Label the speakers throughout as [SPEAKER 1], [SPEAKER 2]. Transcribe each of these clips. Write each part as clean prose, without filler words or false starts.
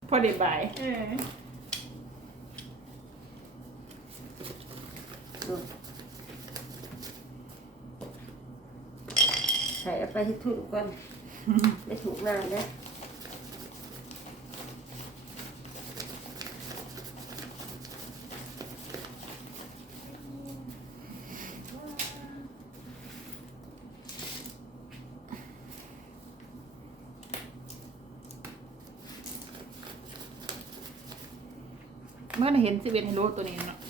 [SPEAKER 1] พอเด็ดบ่าย
[SPEAKER 2] ใส่ไปให้ถูกก่อนไม่ถูกนานแล้ว
[SPEAKER 1] เมื่อเห็น11ให้รู้ตัวนี้เนาะ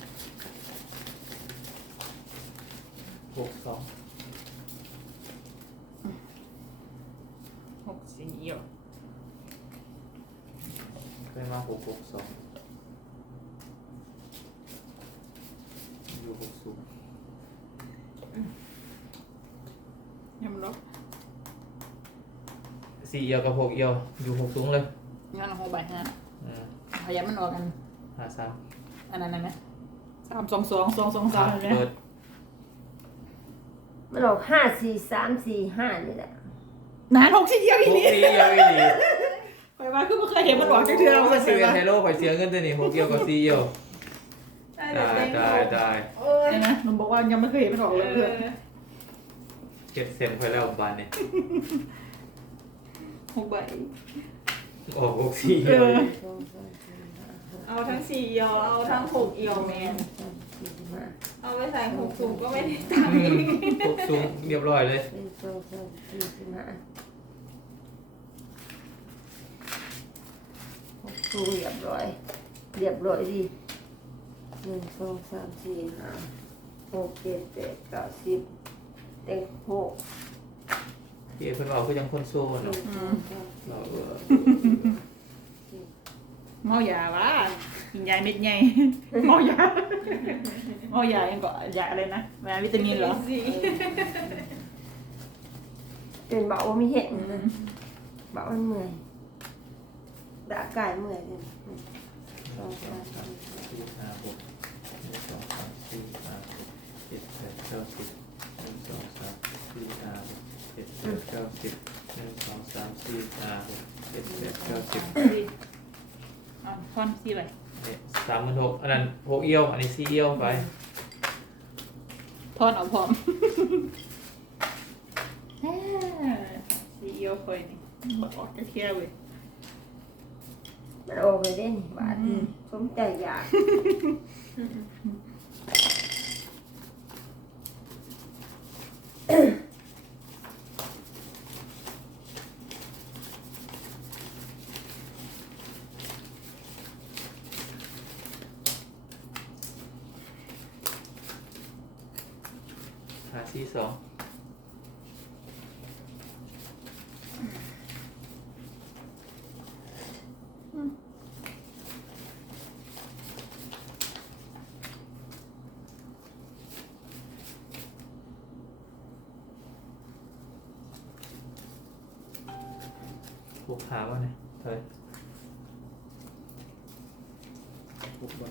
[SPEAKER 3] 62
[SPEAKER 1] 64เอี่ยว
[SPEAKER 3] เคยมา662อยู่60
[SPEAKER 1] ยังมันลบ
[SPEAKER 3] 4เอียวกับ6เอียวอยู่60เลย
[SPEAKER 1] งั้นเรา6ใบ5
[SPEAKER 3] อืม
[SPEAKER 1] พยายามมันออกกัน
[SPEAKER 3] 53
[SPEAKER 1] อันนั้นนะ3 2 2 2 2 3เลย
[SPEAKER 3] เปิด
[SPEAKER 2] มันออก5 4 3 4 5นี่แหละ
[SPEAKER 1] นาน6 4เอี่ยวอี
[SPEAKER 3] 6
[SPEAKER 1] นี่
[SPEAKER 3] เอียวอีหลี
[SPEAKER 1] ไปมาคือไม่เคยเห็นมันออกจากเทือ
[SPEAKER 3] เรา
[SPEAKER 1] มัน
[SPEAKER 3] เสี
[SPEAKER 1] เสี
[SPEAKER 3] ย
[SPEAKER 1] ย
[SPEAKER 3] เฮโร่ข่อยเสียเงินตัวนี้6เอียวกับ4เอียวได้
[SPEAKER 2] โอ้ย
[SPEAKER 1] นะหนูบอกว่ายังไม่เคยเห็นมันออกเลยเพื่อน
[SPEAKER 3] เก็บเซ็นไปแล้วบานนี่
[SPEAKER 1] 6 ใบ
[SPEAKER 3] ออก6 4เอียว
[SPEAKER 4] เอาทั้ง4เอียวเอาทั้ง6เอียวแมนเอาไปใส่6สูงก็ไม่ได้ตังค์
[SPEAKER 3] 6สูงเรียบร้อยเลย
[SPEAKER 2] 1 2 3 4 5 6สูงเรียบร้อยเรียบร้อยดี1 2 3 4 5 6 7 8 9 10เต็ง6
[SPEAKER 3] พี่เพิ่นว่าคือจังคนโซ่เนาะ เรา
[SPEAKER 1] เมายาวะกินยาเม็ดใหญ่เมายาเมายาเองก็ยาอะไรนะยาวิตามินเหรอ
[SPEAKER 2] เป็นเบาว่ามีเห็นนะเบามันเมื่อยด่ากายเมื่อยเลย2 3 4
[SPEAKER 3] 4 5 6 1 2 3 4 5 6 7 8 9 10 1 2 3 4 5 6 7 8 9 10 1 2 3 4 5 6 7 8 9 10
[SPEAKER 1] คอน4ใบ
[SPEAKER 3] 36,000อันนั้น6เอียวอันนี้4เอียวไป
[SPEAKER 1] ทอนเอาพร้อม4เอียวคอยนี่บ่ออกจะเที่ยวเว้ย
[SPEAKER 2] มันออกไปได้นี่บาทนี่สมใจอยาก
[SPEAKER 3] 542ผูกขาว่าไงเฮ้ยผูกไว้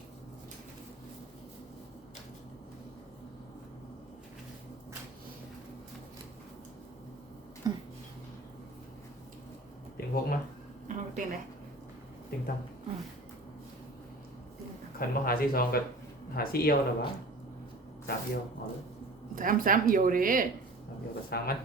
[SPEAKER 3] เต็งหกมา
[SPEAKER 1] เอาเต็มเลย
[SPEAKER 3] เต็งต่
[SPEAKER 1] อืม
[SPEAKER 3] ำขันมาหาซีสองกับหาซีเอียวหรอวะ3เอียวเอาเลย
[SPEAKER 1] 3 เอียวเด้
[SPEAKER 3] 3เอียวกับ3มัน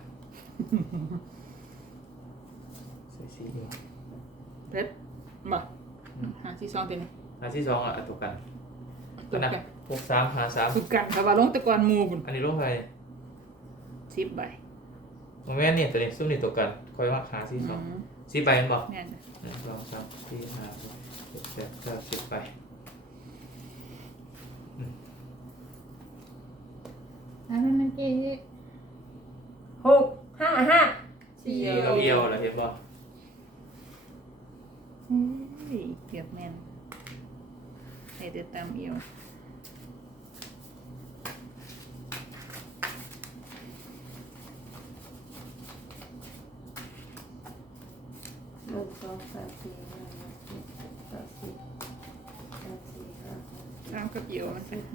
[SPEAKER 3] ใส่ซีเอียว
[SPEAKER 1] เพชรมาหา4 2เต็มเลย
[SPEAKER 3] หาซีสองอ่ะตัวกัน
[SPEAKER 1] ตุก
[SPEAKER 3] นะ
[SPEAKER 1] กัน
[SPEAKER 3] 63หา3
[SPEAKER 1] ตุกกันถ้าว่าลงแตะกอนหมู่พุ่น
[SPEAKER 3] อันนี้ลงไป
[SPEAKER 1] 10 ใบ
[SPEAKER 3] มันแม่นเนี่ยตัวนี้ซุ่มนี่ตัวกันคอยว่าหาซีสองซีไปมันบอก
[SPEAKER 1] แม่น
[SPEAKER 3] 1 2 3 4 5 6 7 8 9 10ไป
[SPEAKER 1] อันนั้นเมื่อกี้
[SPEAKER 2] 6 5 5
[SPEAKER 3] ซีกับเอียวเหรอเห็นบ่
[SPEAKER 1] เกือบแม่นให้เดือดตามเอียว
[SPEAKER 2] 1 2 3 4 5 6 7 8 9 10 4 5
[SPEAKER 1] ตามกับเอียวมันเป็น
[SPEAKER 2] 1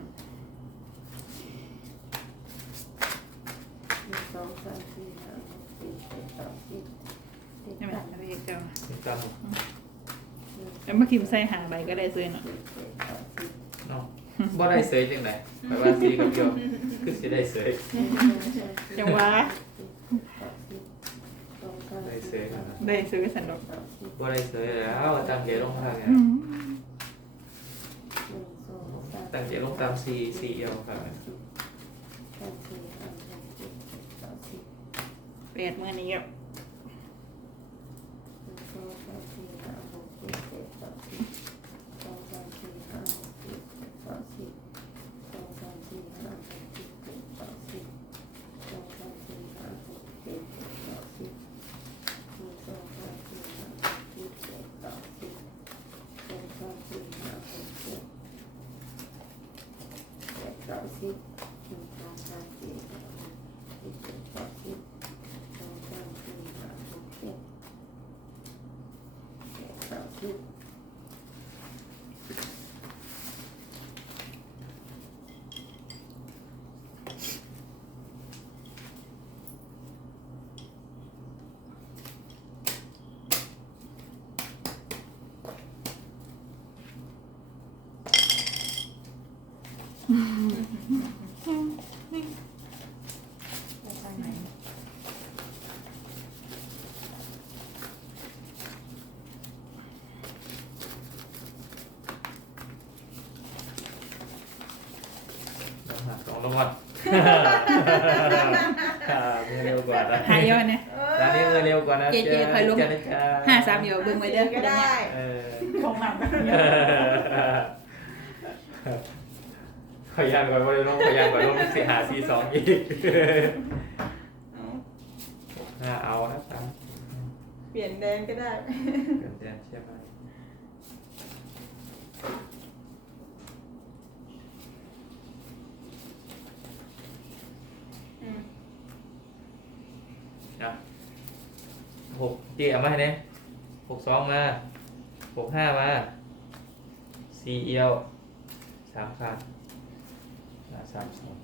[SPEAKER 2] 2 3 4 5 6 7 8 9 10
[SPEAKER 1] ใช่ไหมอะไรเจ้า
[SPEAKER 3] เป็นจำ
[SPEAKER 2] 1
[SPEAKER 1] แล้วมาคิมใส่หาใบก็ได้ซื้อเนาะ
[SPEAKER 3] เนาะบ่ได้เสยจังไดแปลว่าซีกับโยคือสิได้เสย
[SPEAKER 1] จังหวะ
[SPEAKER 3] ได้เสยกันนะ
[SPEAKER 1] ได้ซื้อสันดอก
[SPEAKER 3] บ่ได้เสยแล้วตั้งใจลงทางเนี่ยตั้งใจลงตามซีเอียวครับ
[SPEAKER 1] แปดมื้อนี้ครับ
[SPEAKER 3] สองรางวัลมือเร็วกว่านะ
[SPEAKER 1] หายอดเนี่ย
[SPEAKER 3] ร้านนี้มือเร็วกว่านะ
[SPEAKER 1] เจ๊คอยลง
[SPEAKER 3] จ้านะจ๊ะ
[SPEAKER 1] 53เดี๋ยวเบิ่งไว้เด้อ
[SPEAKER 4] ก็ได้
[SPEAKER 3] เออ
[SPEAKER 1] ของมัน
[SPEAKER 3] ขยันกว่าบ่ได้ลงขยันกว่าลงสิหาซีสองอีกเอานะจ๊ะ
[SPEAKER 4] เปลี่ยนแดนก็ได้
[SPEAKER 3] เกินแดนใช่ไหมอ่ะ6เอามาให้เนี่ย62มา65มา4เอียว3ขาด32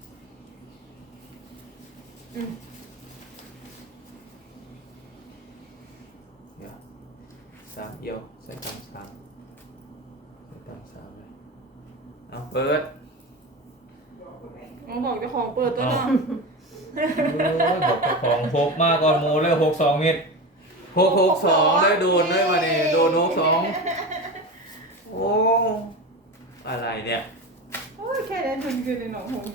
[SPEAKER 3] เดี๋ยว3เอียวใส่ตัง3ใส่ตัง3เลยเอาเปิด
[SPEAKER 4] ผมบอกเจ้าของเปิดตัวเนาะ
[SPEAKER 3] บอกเจ้าของพกมาก่อนโมเลย62เมตร662เลยโดนเลยมาเนี่ยโดน62โอ้อะไรเนี่ย
[SPEAKER 4] โอ้ยแค่ได้ทุนคืนเลยเนาะผม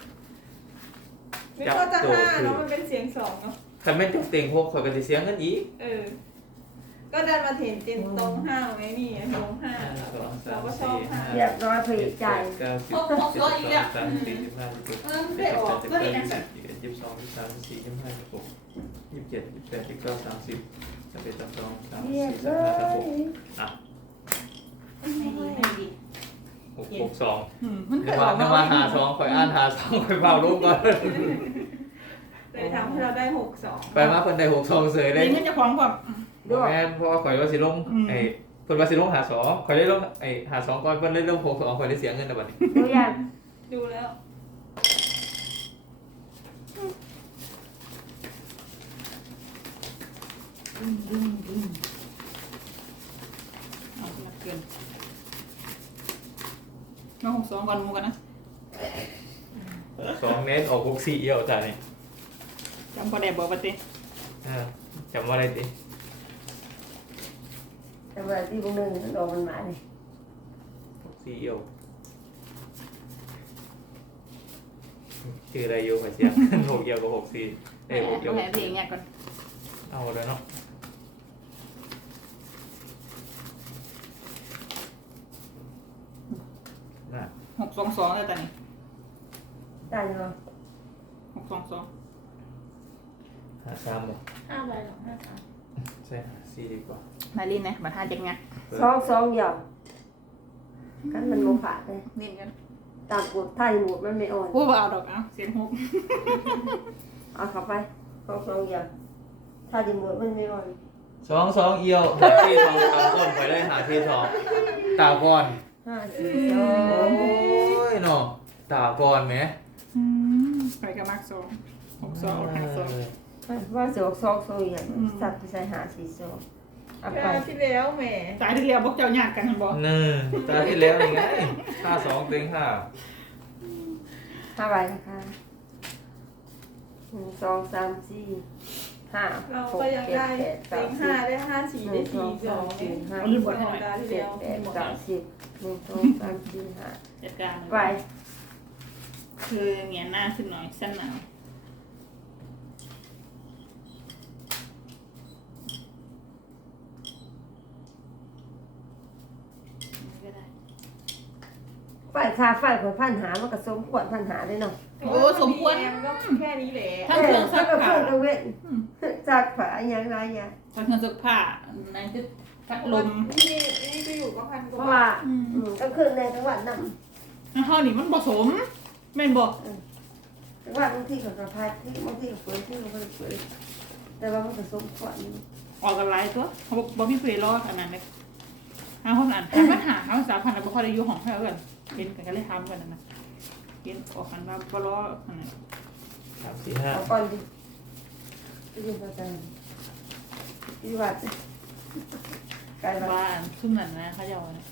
[SPEAKER 4] ไม่ก็จะ5เนาะมันเป็นเสียง2เนาะ
[SPEAKER 3] คันแม่นจุกเต็งพกข่อยก็สิเสียเงินอีก
[SPEAKER 4] ก็ดันมาเห็นเจนตรง5ไหมนี่ตรง5เราก็ชอบ5
[SPEAKER 2] เรียบร้อยผลิตใจ เรียบร้อย
[SPEAKER 1] มันเค
[SPEAKER 3] นึ
[SPEAKER 1] ย
[SPEAKER 3] ก
[SPEAKER 1] อ
[SPEAKER 3] ว่า
[SPEAKER 1] อก
[SPEAKER 3] นึก
[SPEAKER 1] มา
[SPEAKER 3] ว่าหาสองข่อยอ่านหาสองข่อยเบาลูกก่อน
[SPEAKER 4] เลยทำให้เราได้62
[SPEAKER 3] ไปมาเพิ่นได้62เสยเลย
[SPEAKER 1] เงินจะฟ้องความ
[SPEAKER 3] แม่นเพราะว่าข่อยว่าสิลงไอ้เพิ่นว่าสิลงหาสองข่อยได้ลงไอ้หาสองก่อนเพิ่นเลยลง62ข่อยได้เสียเงินแต่บัดนี้
[SPEAKER 2] ดูอย่าง
[SPEAKER 4] ดูแล้ว
[SPEAKER 1] เอาหนักเกินมา62ก่อนหมูกันนะ
[SPEAKER 3] 2เมตรออก64เอี่ยวจ้ะนี่
[SPEAKER 1] จำพอได้บอกว่าติ
[SPEAKER 3] จำว่าอะไรติ
[SPEAKER 2] แต่ว่าที่พวกนึงโดนมันมาเลย
[SPEAKER 3] 64เอี่ยวชื่ออะไรอยู่ข่อยเสีย6เอี่ยวกับ64เอ้ย6เอี่ยว
[SPEAKER 1] แหมเพลงเนี่ยก่อน
[SPEAKER 3] เอาเลยเนาะน่ะ
[SPEAKER 1] 622เลยตอนนี้
[SPEAKER 2] ได้เนาะ
[SPEAKER 1] 622
[SPEAKER 3] หา3บ่
[SPEAKER 4] 5ใบหรอ5 3
[SPEAKER 3] ใช่หา4ดีกว่า
[SPEAKER 1] มาลินนะมาทานจังงัก
[SPEAKER 2] 2เดียวกันมันโมฝาดเลย
[SPEAKER 1] นินกัน
[SPEAKER 2] ตามกฎถ้าหมดมันไม่อ่อน
[SPEAKER 1] ผู้บ่เอาดอกเอาเสียง6
[SPEAKER 2] เอาเข้าไป2เดียวถ้าหมดมันไม่อ่อน
[SPEAKER 3] 2เอี่ยวหาที่2ตาก้นไปได้หาที่2ตาก่อน
[SPEAKER 2] 5
[SPEAKER 3] โอ้ยเนาะตาก่อนแหม
[SPEAKER 1] ไปกับมัก2 62 52
[SPEAKER 2] 4 2ว่า2อย่างสัตว์ที่ใส่5 4 2 เอาไป
[SPEAKER 4] เวลาที่แล้วแหม่
[SPEAKER 1] ตายที่แล้วบอกเจ้าหยาดกันบ่
[SPEAKER 3] เน่ตาที่แล้วยังไงห้าสองเต็งห้า
[SPEAKER 2] 5ใบนะคะ1 2 3 4 5
[SPEAKER 4] เรา
[SPEAKER 2] 6
[SPEAKER 4] ก็ยังได้
[SPEAKER 2] 7 8
[SPEAKER 4] เต็ง
[SPEAKER 2] 9
[SPEAKER 4] ห้า
[SPEAKER 2] 10
[SPEAKER 4] ได้ห้าสี่ได้สี่สอง
[SPEAKER 2] 1 2 3 4 5
[SPEAKER 1] เอาลืมบทให้หน่อย
[SPEAKER 4] ตาที่
[SPEAKER 2] เจ็
[SPEAKER 4] แล้
[SPEAKER 2] ด
[SPEAKER 4] ว
[SPEAKER 2] แปดเก้าสิบ1 2 3 4 5
[SPEAKER 1] จัดการ
[SPEAKER 2] ไป
[SPEAKER 1] คือเงียหน้าขึ้นหน่อยสั้นหนาวก็ได้
[SPEAKER 2] ไฟค่าไฟขอยพันหามันก็สมควรพันหาได้เนาะ
[SPEAKER 1] โอ้สมควร
[SPEAKER 4] ก็แค่นี้แหละ
[SPEAKER 1] ทั้งเครื่องซัก
[SPEAKER 2] ก็
[SPEAKER 1] ผ้า
[SPEAKER 2] เครื่องเว้นซักผ้าอย่างไรอย่าง
[SPEAKER 1] ทั้งเครื่องซักผ้าในจะพัดลม
[SPEAKER 4] นี่ก็อยู่ก็พันก
[SPEAKER 2] เพ
[SPEAKER 4] ว่า
[SPEAKER 2] ราะว่า
[SPEAKER 1] อืม
[SPEAKER 2] ก็คืนในจังหวัดนำ
[SPEAKER 1] แล้วเฮานี่มันผสมแม่นบ่
[SPEAKER 2] จังหวัดบางที่ก็กระพายที่บางที่ก็เปิดที่ก็ไม่ได้เปิดแต่ว่ามันก็สมควร
[SPEAKER 1] ออกกันหลายตัวเขาบอกบ่มีผู้ใดรอดอันนั้นเลยหาคนอ่านถ้าปัญหาเขา3,000แล้วบ่ค่อยได้อยู่ห้องเท่ากันเห็นกันก็เลยทำกันนั่นน่ะเห็นออกกันว่าบ่รออันนั้น
[SPEAKER 3] สามสี่ห้า
[SPEAKER 2] เอาก่อนดิไปอยู่ประจำอยู่วัดไกลวัด
[SPEAKER 1] ว่าอันซุ่มนั่นนะเขาจะเอาอันนั้น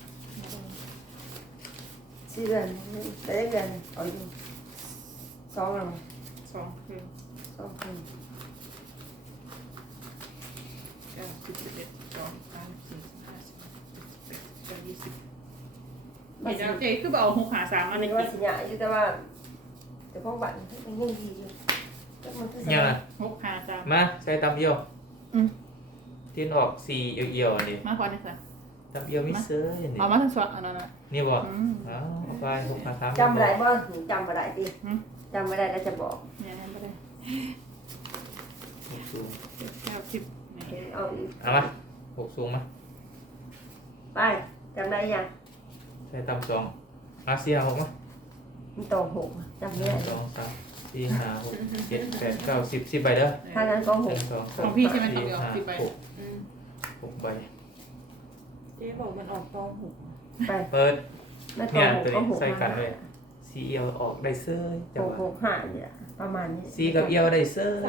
[SPEAKER 2] 4 เดือนแต่ได้เดือนเอาอยู่2แล้ว
[SPEAKER 1] สองคือ
[SPEAKER 2] 2คืน
[SPEAKER 1] 9 10 11 12 13 14 15 16 17 18 19 20เห็นแล้วเจ๊คือบ่เอา6 5 3มา
[SPEAKER 2] อัน
[SPEAKER 1] ใน
[SPEAKER 2] นี้
[SPEAKER 1] กิ
[SPEAKER 2] ว่าสิหยาอยู่แต่ว่าแต่พวกบัตรมันยังดีอยู่แต่มันคือ
[SPEAKER 3] ยังไง
[SPEAKER 1] 6 5 3
[SPEAKER 3] มาใส่ตำเอียว
[SPEAKER 1] อืม
[SPEAKER 3] ที่ออกสี่เอียวๆอันนี้
[SPEAKER 1] มาก่อนเลยค่ะ
[SPEAKER 3] ตำเอียวไม่เซ้ยอันนี้
[SPEAKER 1] เอามาทั้งสองอันนั้นน่ะ
[SPEAKER 3] นี่บ่
[SPEAKER 1] อืม
[SPEAKER 3] อ้าวเอาไปหกพันสาม
[SPEAKER 2] จำอะไรบ่จำอะไรดิ
[SPEAKER 1] อืม
[SPEAKER 2] จำไม่ได้แล้วจะบอก
[SPEAKER 1] อย่างนั้นก็ได้
[SPEAKER 3] หกสูง
[SPEAKER 1] 9 10นี่
[SPEAKER 2] เอาอีก
[SPEAKER 3] เอามาหกสูงมา
[SPEAKER 2] ไปจำได้ยัง
[SPEAKER 3] ใส่ตำสองเอาสี่ห้าหกมา
[SPEAKER 2] มันตรงหกจำ
[SPEAKER 3] ห
[SPEAKER 2] ไม่
[SPEAKER 3] นึ่
[SPEAKER 2] ได้
[SPEAKER 3] งสองสามสี่ห้าหกเจ็ดแปดเก้าสิบใบเด้อ
[SPEAKER 2] ถ้างั้นก็
[SPEAKER 3] ห
[SPEAKER 2] ห
[SPEAKER 3] นึ่
[SPEAKER 2] ก
[SPEAKER 3] งสอง
[SPEAKER 1] ข
[SPEAKER 3] สา
[SPEAKER 1] อ
[SPEAKER 3] ม
[SPEAKER 1] งพี่ใช่ไหม
[SPEAKER 3] สี่
[SPEAKER 1] ตำเดียว
[SPEAKER 3] ห้า
[SPEAKER 1] 10 ใบ
[SPEAKER 3] หกหกใบ
[SPEAKER 4] เจ๊บอกมันออกตองหก
[SPEAKER 2] ไป
[SPEAKER 3] เปิด
[SPEAKER 2] ไม่ตรงหกก็หก
[SPEAKER 3] ใส่กันเลย สีเอียวออกได้เซ้ย
[SPEAKER 2] ห
[SPEAKER 3] จัง
[SPEAKER 2] ก
[SPEAKER 3] หวะ
[SPEAKER 2] หกห้าเนี่ยประมาณนี้
[SPEAKER 3] สีกับเอียวได้เซ้ย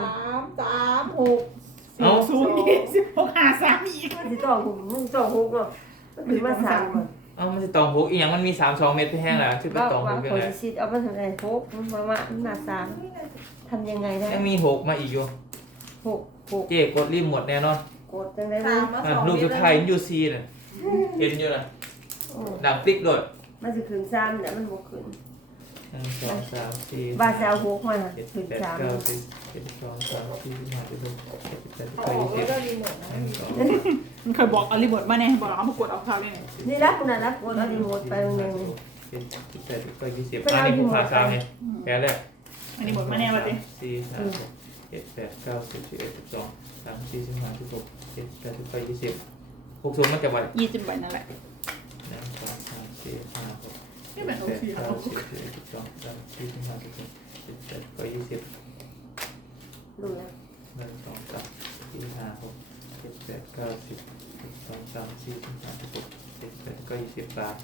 [SPEAKER 4] 3 3 6
[SPEAKER 3] เอา
[SPEAKER 1] สูง26 5 3อีก
[SPEAKER 2] มันจะต้องหกมันต้องหกเนาะมันถึงมาสามก่อน
[SPEAKER 3] เอามันจะตองหกอีกอย่างมันมี32 เม็ดไปแห้งแล้วคือเป็น
[SPEAKER 2] ว่า
[SPEAKER 3] ตองห
[SPEAKER 2] ว่าก
[SPEAKER 3] ยัง
[SPEAKER 2] คน
[SPEAKER 3] ไง
[SPEAKER 2] ชิดเอามาทำอะไรหกมันประมาณมันมาสามทำยังไงได้
[SPEAKER 3] ยังมีหกมาอีกอยู่
[SPEAKER 2] หกหก
[SPEAKER 3] เจ๊กดรีบหมดแน่นอน
[SPEAKER 2] กดจังได้ไหม
[SPEAKER 4] 3มา
[SPEAKER 3] อ่ะ
[SPEAKER 4] 2
[SPEAKER 3] ลูกสุดท้ายยูซีน่ะเห็นอยู่น่ะ
[SPEAKER 2] โอ้
[SPEAKER 3] ดังติ๊กโดด
[SPEAKER 2] มันจะขึ้นซ้ำเนี่ยมันบวกขึ้น
[SPEAKER 3] หนึ่งสองสามสี่
[SPEAKER 2] บาซาหกมา
[SPEAKER 3] เจ็ด
[SPEAKER 2] ขึ้น
[SPEAKER 3] แปด
[SPEAKER 2] ซ้ำ
[SPEAKER 3] เก้าสิบเจ็ดสองสามสี่ห้าหกเจ็ดแปด
[SPEAKER 4] เอา
[SPEAKER 3] เก้า
[SPEAKER 4] ออก
[SPEAKER 3] ยี่
[SPEAKER 4] แล้ว
[SPEAKER 3] สิบ
[SPEAKER 4] ก็รีโมทนะ
[SPEAKER 3] หนึ่งสอง
[SPEAKER 1] มันเคยบอกเอารีโมทมาแน่บอกเอามากดเอาคราวนี้
[SPEAKER 2] นี่รับคุณนะรับกดเอาดีโมดไปโรงเรียน
[SPEAKER 3] เจ็ดแปดเก้ายี่สิบอันนี้ผู้พาสามเนี่ยแพ้แล้ว
[SPEAKER 1] อันนี้หมดมาแน่วะสิ
[SPEAKER 3] สี่ห้าหกเจ็ดแปดเก้าสิบสิบเอ็ดสิบสองสามสี่สิบห้าสิบหกเจ็ดแปดสิบเก้ายี่สิบหกสูงมันจะวัน
[SPEAKER 1] 20 ใบนั่นแหละ
[SPEAKER 3] หนึ่งสองสามสี่ห้าหก
[SPEAKER 1] นี่มันโอ
[SPEAKER 3] แปด
[SPEAKER 1] เค
[SPEAKER 3] เก้าสิบสิบเอ็ดสิบสองสามสี่สิบห้าสิบหกเจ็ดแปดเก้ายี่สิบ
[SPEAKER 2] ดูนะ
[SPEAKER 3] หนึ่งสองสามสี่ห้าหกเจ็ดแปดเก้าสิบเอ็ดสองสามสี่สิบห้าสิบหกเจ็ดแปดเก้ายี่สิบบาท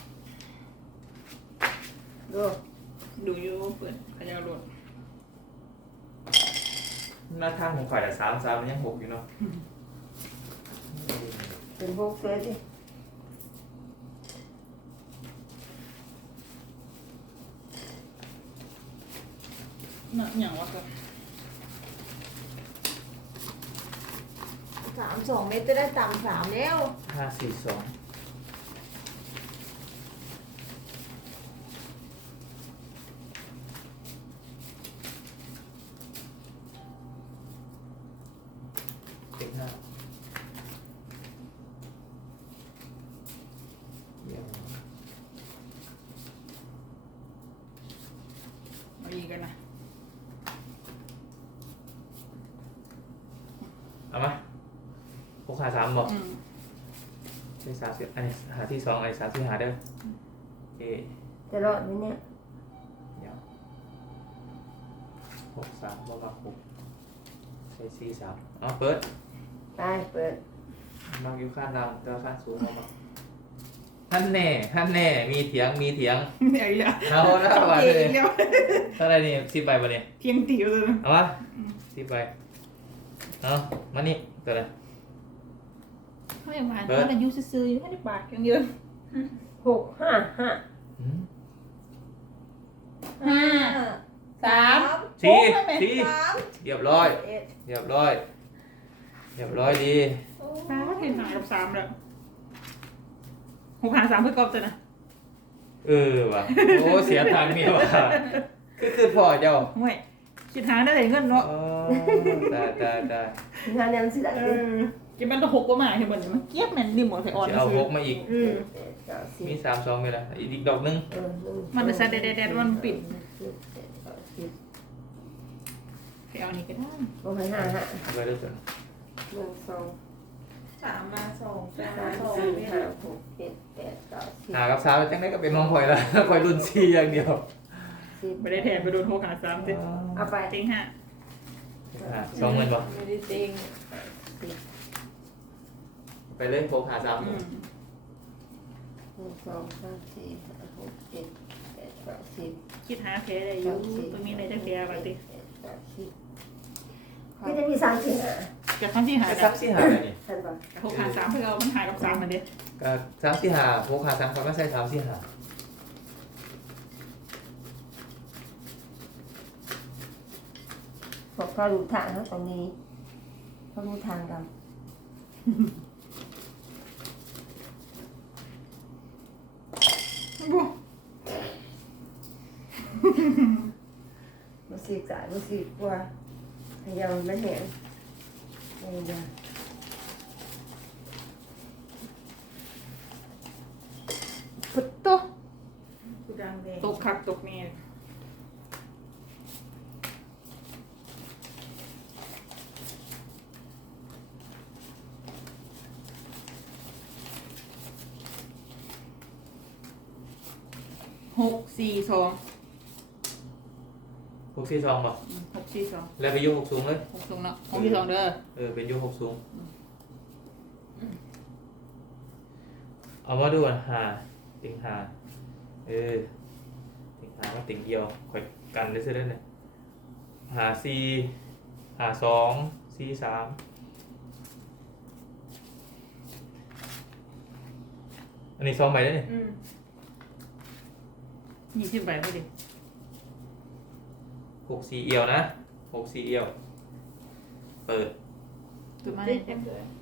[SPEAKER 2] ดู
[SPEAKER 1] ดูอยู่เปิดขยาวโหลด
[SPEAKER 3] หน้าทางของฝ่ายแต่สามมันยังหกอยู่เนาะ
[SPEAKER 2] เป็นหกเลยดิ
[SPEAKER 1] น่ะอย่างวะก็
[SPEAKER 4] 3 2 เมตรจะได้ต่ำ3แล้ว
[SPEAKER 3] ห้าสี่สองเต็งห้าเยี่ยม
[SPEAKER 1] เอาอีกกันนะ
[SPEAKER 3] เอามาหกหาสามบอก
[SPEAKER 1] อืม
[SPEAKER 3] ใช่สามสิบอันนี้หาที่สองอันนี้สามที่หาเด้อโอเค
[SPEAKER 2] จะรอดไหมเนี่ย
[SPEAKER 3] เดี๋ยวหกสามบอกว่าหกใช้สี่สามเอาเปิด
[SPEAKER 2] ไปเปิด
[SPEAKER 3] มากอยู่ข้างล่างแต่ว่าข้างสูงมาท่านแน่ท่านแน่มีเถียงมีเถียง
[SPEAKER 1] เดี๋ยวอีกแล้ว
[SPEAKER 3] เอาแล้ว
[SPEAKER 1] โอ
[SPEAKER 3] ว่า
[SPEAKER 1] เค
[SPEAKER 3] เลย
[SPEAKER 1] อีกแล้ว
[SPEAKER 3] เท่าไหรนี่10 ใบปะเนี่ย
[SPEAKER 1] เพียงติ๋วเลย
[SPEAKER 3] เอาวะ10 ใบเอามานี่ตัวอะไร
[SPEAKER 1] ไม่หวานมันอายุซื้อๆอยู่ไม่ได้ปากยังเยอะ
[SPEAKER 2] หกห้าห้า
[SPEAKER 3] อืม
[SPEAKER 1] ห้าสาม
[SPEAKER 3] สี่
[SPEAKER 1] โอ้ยแม่
[SPEAKER 3] สี่
[SPEAKER 4] สาม
[SPEAKER 3] เรียบร้อย
[SPEAKER 4] เอ็ด
[SPEAKER 3] เรียบร้อยเรียบร้อยดี
[SPEAKER 1] ป้าเห็นหน่อยกับสามแล้วหกหาสามเพื่อกอบจะนะ
[SPEAKER 3] เออว่ะโอ้เสียทางนี่ว่ะคือพ่อเจ้า
[SPEAKER 1] ห่วยคิดหาได้แต่เงินเนาะ
[SPEAKER 3] อ๋อได้
[SPEAKER 2] งานยังสิได้
[SPEAKER 1] กินมันต้องหกประมาณเห็นบ่เนี่ยมันเก็บแม่นดิหมดใส่อ่อน
[SPEAKER 3] จะเอาพกมาอีก
[SPEAKER 2] อืมเก้าสิบ
[SPEAKER 3] มี3 2ไหมล่ะอีกดอกนึง
[SPEAKER 1] มันจะซะแดดๆมันปิด
[SPEAKER 2] เก้าสิบ
[SPEAKER 1] ไปเอานี่ก็ได้
[SPEAKER 2] หกห้าห้า
[SPEAKER 3] เอาไปด้วยกัน
[SPEAKER 2] หนึ่งสอง
[SPEAKER 4] สามมาสองสาม
[SPEAKER 2] สาม
[SPEAKER 4] สอง
[SPEAKER 2] สี่
[SPEAKER 4] เอ็ด
[SPEAKER 2] ห้าหกเจ็ดแปดเก้าสิบ
[SPEAKER 3] หากับสาวจังได้ก็เป็นน้องพลอยละ พลอยรุ่น4อย่างเดียว
[SPEAKER 2] สิบ
[SPEAKER 1] ไม่ได้แถมไปโดนหกหาสามสิ
[SPEAKER 2] เอาไป
[SPEAKER 1] จริงฮะ
[SPEAKER 3] 2เงินบ่
[SPEAKER 4] ไม่ได้จริง
[SPEAKER 2] สิบ
[SPEAKER 3] ไปเลยพกหา3
[SPEAKER 1] อืม
[SPEAKER 2] หนึ่งสองสามสี่ห้าหกเจ็ดแปดเก้าสิบ
[SPEAKER 1] คิดหาแพ้ได้อยู่ตรงนี้ในจะแพ้ไปติ
[SPEAKER 2] เก้าสิบก็จะมีสามสี่ห้า
[SPEAKER 1] กับทั้งที่หา
[SPEAKER 3] ก็
[SPEAKER 1] กับ
[SPEAKER 3] 3 4 5ได้นี่
[SPEAKER 2] ท่านบอก
[SPEAKER 1] หกหาสามเพื่อเอามันหากับสามมันเดียว
[SPEAKER 3] ก็3 4 5พกหา3ก็ไม่ใช่3 4 5
[SPEAKER 2] บอกเขารู้ทางเขาตรงนี้เขารู้ทางเรา
[SPEAKER 1] บ่
[SPEAKER 2] มาสีกายมาสีกว่าพยายามไม่เห็นไม่ได้
[SPEAKER 1] พุทโต
[SPEAKER 4] กูดังแดง
[SPEAKER 1] ตกคักตกแม่หกสี่สอง
[SPEAKER 3] 6 4 2บ่
[SPEAKER 1] หกสี่สอง
[SPEAKER 3] แล้วไปอยู่6สูงเลย
[SPEAKER 1] หกสูงเนาะหกสี่สองเด้อ
[SPEAKER 3] เป็นอยู่6สูงเอามาดูอ่ะหาติงหาติงหามาติงเดียวค่อยกันได้ซะได้เนี่ยหา4หา2 4 3อันนี้2ใบได้เนี่ย
[SPEAKER 4] อืม
[SPEAKER 1] 20ใบพอดี
[SPEAKER 3] 6 4เอียวนะ6 4เอียวเปิด
[SPEAKER 1] ตัวมา
[SPEAKER 4] ติ
[SPEAKER 1] ได้
[SPEAKER 4] ด
[SPEAKER 1] เจ็บ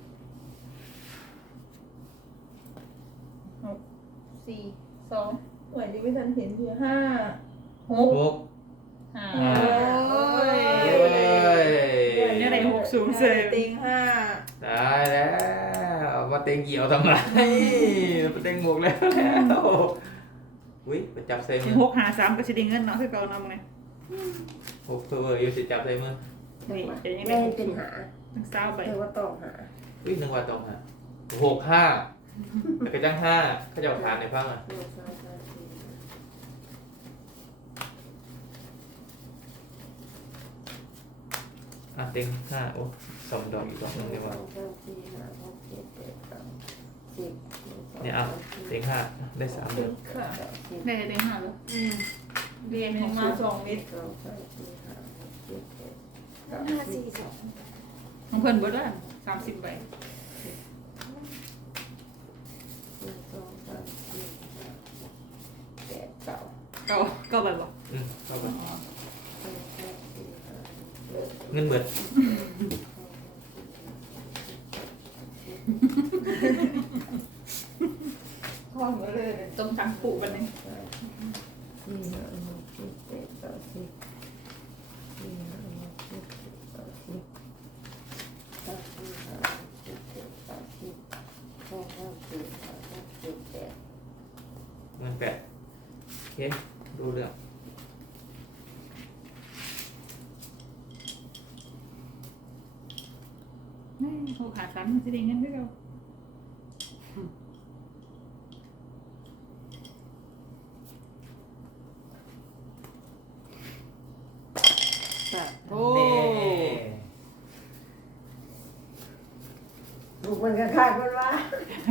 [SPEAKER 4] หกสี่สองเหมือนที่ไม่ทันเห็นคือห้าหก
[SPEAKER 3] หก
[SPEAKER 1] ห้า
[SPEAKER 4] โอ้ย
[SPEAKER 1] เนี่ยไหนหกสูงเสย
[SPEAKER 4] ติงห้า
[SPEAKER 3] ได้แล้วเอามาเต็งเหี่ยวทำไมมาเต็งหมวกแล้วอุ้ยไปจับใส่
[SPEAKER 1] ถึ
[SPEAKER 3] มื
[SPEAKER 1] ง
[SPEAKER 3] อ
[SPEAKER 1] หกหาสามก็จะได้เงินเนาะคือเก่าเนาะมึงเนี่ย
[SPEAKER 3] หกเพื่ออยู่สิจับใส่มือ
[SPEAKER 1] นี่จะยัง
[SPEAKER 2] ไม่
[SPEAKER 1] ได้หก
[SPEAKER 2] เป็น
[SPEAKER 1] สูง
[SPEAKER 2] หา
[SPEAKER 1] ทั้งเศร้าไป
[SPEAKER 2] เธอว่าต้องหา
[SPEAKER 3] อุ้ยนึกว่าตรงฮะ6 5แล้วก็จ้าง5เขาจะเอาทานในภาคอ่ะ
[SPEAKER 2] หนึ่งสองสามสี่ห้า
[SPEAKER 3] เต็ง5โอ้2 ดอกอีกดอกหนึง
[SPEAKER 2] ห
[SPEAKER 3] เรี
[SPEAKER 2] นึ่
[SPEAKER 3] ย
[SPEAKER 2] ง
[SPEAKER 3] ก
[SPEAKER 2] ส
[SPEAKER 3] ว่า
[SPEAKER 2] องสามสี่ห้าหกเจ็ดแปดเก้าสิบหนึ่งสอง
[SPEAKER 3] เนี่ยอ่ะ
[SPEAKER 2] สามสี่
[SPEAKER 3] เต็ง5ได้3 เดือน
[SPEAKER 4] ค่ะ
[SPEAKER 2] เก้าสิบ
[SPEAKER 1] ได้เต็งห้าเลย
[SPEAKER 4] อืมเรียนหนึ่งมาสอง
[SPEAKER 2] ห
[SPEAKER 4] นิ
[SPEAKER 2] นึ่
[SPEAKER 4] ด
[SPEAKER 2] งสองสามสี่ห้าหกเจ็ดแปดเก้า
[SPEAKER 4] ห้า
[SPEAKER 2] สิบ
[SPEAKER 4] สี่สอง
[SPEAKER 1] ของเพื่อนเบิร์ดละ30ใบ
[SPEAKER 2] หนึ่งสองสามสี่ห้าหกแปดเก้า
[SPEAKER 1] เก้าใบบ่
[SPEAKER 3] เข้าไป
[SPEAKER 2] หนึ่งสองสามสี่ห้าหกเจ็ด
[SPEAKER 3] เงินเบิด
[SPEAKER 1] ข้อมือเลยต้มจังปูวันนี้
[SPEAKER 2] สี่ห้าหกเจ็ดแปดเก้าสิบสี่ห้าหกเจ็ดแปดเก้าสิบสามสี่ห้าหกเจ็ดแปดเก้าสิบสองสามสี่ห้าหกเจ็ดแปด
[SPEAKER 3] เงิน8โอเคดูเรื่อง
[SPEAKER 1] หกหาสามมันจะได้เงินด้วยเราโอ้
[SPEAKER 3] นี่
[SPEAKER 2] ลูกมันกระขาดมันวะ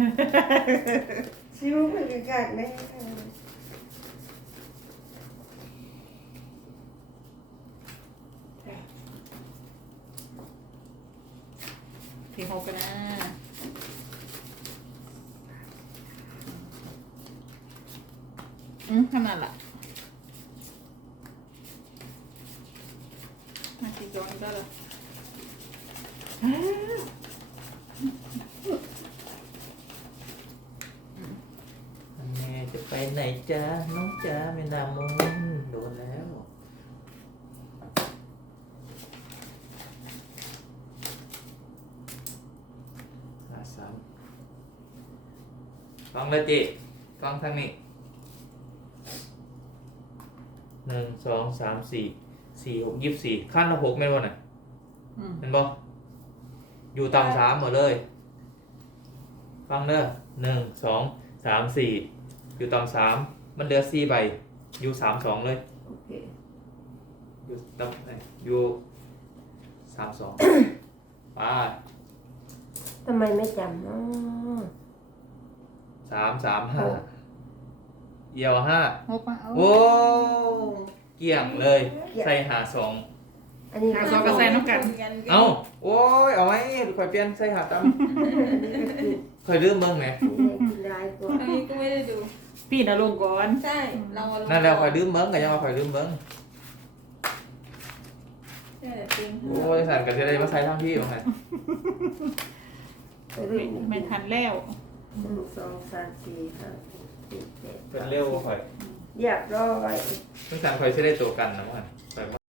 [SPEAKER 2] ชิวมันกระขาดไหม
[SPEAKER 1] ถึงหกกันนะขนาดละมาตีจอนก็เลย
[SPEAKER 3] แม่จะไปไหนจ้าน้องจ้าไม่นามนโดนแล้ว53ฟังเลยจิฟังทางนี้1 2 3 4 4 6 24ขั้นละ6แม่นบ่น่ะเห็นบ่อยู่ต่ำ3หมดเลยฟังเด้อ1 2 3 4อยู่ต่ำ3มันเหลือ4ใบอยู่32เลย
[SPEAKER 2] โอเค
[SPEAKER 3] อยู่ต่ำอยู่32ไป
[SPEAKER 2] ทำไมไม่จำเนาะ
[SPEAKER 3] 3 3 5เอี่ยว5
[SPEAKER 1] หกมาเอา
[SPEAKER 3] โอ้เกี่ยงเลย ใส่หา2
[SPEAKER 2] อันนี้
[SPEAKER 1] หาซอกระใส่น้ำกัน
[SPEAKER 3] เอ้าโอ้ยเอาไว้ข่อยเปลี่ยนใส่หาตำข่อยลืมเบิ่งแหม
[SPEAKER 2] กินได้กว่า
[SPEAKER 4] อันนี้ก็ไม่ได้ดู
[SPEAKER 1] พี่นะลงก่อน
[SPEAKER 4] ใช่เราลง
[SPEAKER 3] นั่นแล้วข่อยลืมเบิ่งก็ยังว่าข่อยลืมเบิ่ง
[SPEAKER 4] ใช่จริง
[SPEAKER 3] โอ้ยสั่นก็สิได้มาใส่ทางพี่ว่าไง
[SPEAKER 1] ไม่ทันแล้ว
[SPEAKER 2] 1 2 3 4 5 6 7 8
[SPEAKER 3] เป็นเร็วข่อย
[SPEAKER 2] เรียบร้อย
[SPEAKER 3] สั่นข่อยสิได้ตัวกันนะมันข่อย